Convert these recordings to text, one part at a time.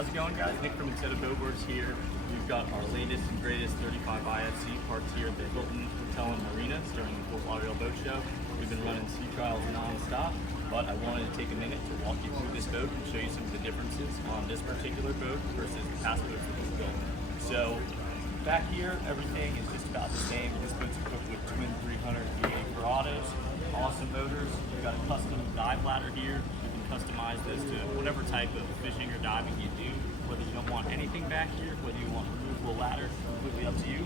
How's it going, guys? Nick from Insetta Boatworks here. We've got our latest and greatest 35 IFC parts here at the Hilton Hotel and Marina during the Fort Lauderdale Boat Show. We've been running sea trials non-stop, but I wanted to take a minute to walk you through this boat and show you some of the differences on this particular boat versus the past boats that we've built. So back here, everything is just about the same. This boat's equipped with twin 300 V8 Verados, awesome motors. We've got a custom dive ladder here. Customize this to whatever type of fishing or diving you do, whether you don't want anything back here, whether you want a removable ladder, completely up to you.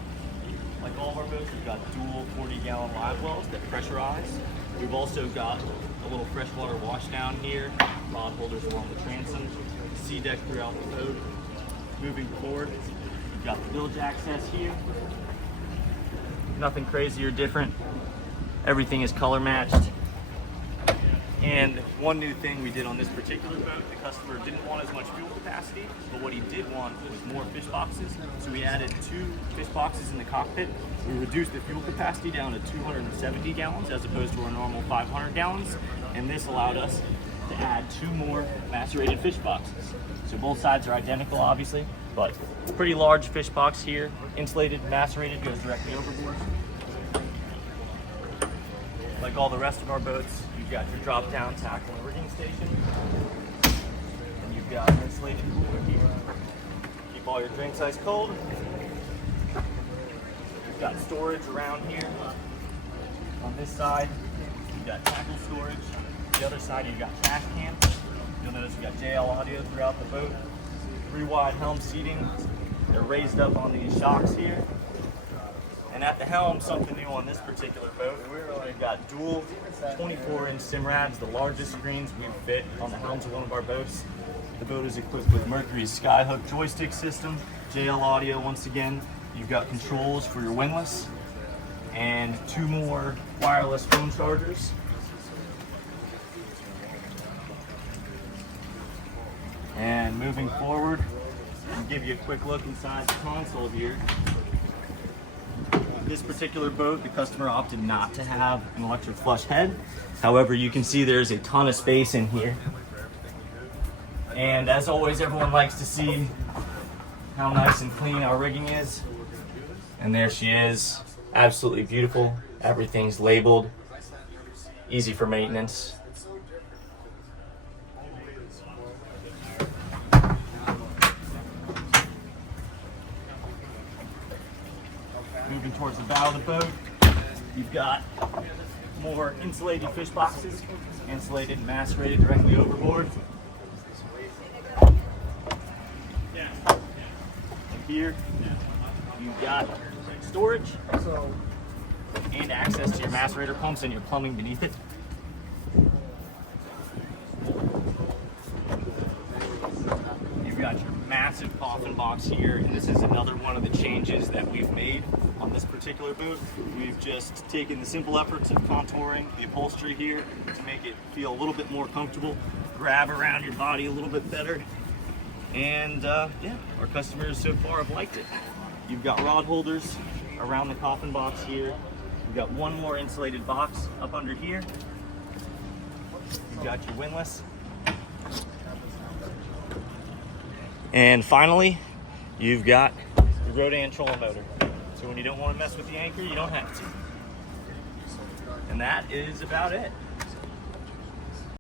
Like all of our boats, we've got dual 40-gallon live wells that pressurize. We've also got a little freshwater wash down here, rod holders along the transom, sea deck throughout the boat. Moving forward, we've got the bilge access here. Nothing crazy or different. Everything is color matched. And one new thing we did on this particular boat, the customer didn't want as much fuel capacity, but what he did want was more fish boxes. So we added 2 fish boxes in the cockpit. We reduced the fuel capacity down to 270 gallons as opposed to our normal 500 gallons. And this allowed us to add 2 more macerated fish boxes. So both sides are identical, obviously, but pretty large fish box here, insulated, macerated, goes directly overboard. Like all the rest of our boats, you've got your drop-down tackle and rigging station. And you've got an insulated cooler here. Keep all your drinks ice cold. You've got storage around here. On this side, you've got tackle storage. The other side, you've got trash cans. You'll notice you've got JL audio throughout the boat. 3 wide helm seating. They're raised up on these shocks here. And at the helm, something new on this particular boat, we've got dual 24-inch Simrads, the largest screens we've fit on the helms of one of our boats. The boat is equipped with Mercury's Skyhook joystick system, JL audio once again. You've got controls for your windlass, and 2 more wireless phone chargers. And moving forward, I'll give you a quick look inside the console here. This particular boat, the customer opted not to have an electric flush head. However, you can see there's a ton of space in here. And as always, everyone likes to see how nice and clean our rigging is. And there she is, absolutely beautiful. Everything's labeled, easy for maintenance. Moving towards the bow of the boat, you've got more insulated fish boxes, insulated and macerated directly overboard. And here, you've got storage and access to your macerator pumps and your plumbing beneath it. You've got your massive coffin box here, and this is another one of the changes that we've made on this particular boat. We've just taken the simple efforts of contouring the upholstery here to make it feel a little bit more comfortable, grab around your body a little bit better, and yeah, our customers so far have liked it. You've got rod holders around the coffin box here. You've got 1 more insulated box up under here. You've got your windlass. And finally, you've got your Rodan trolling motor. So when you don't want to mess with the anchor, you don't have to. And that is about it.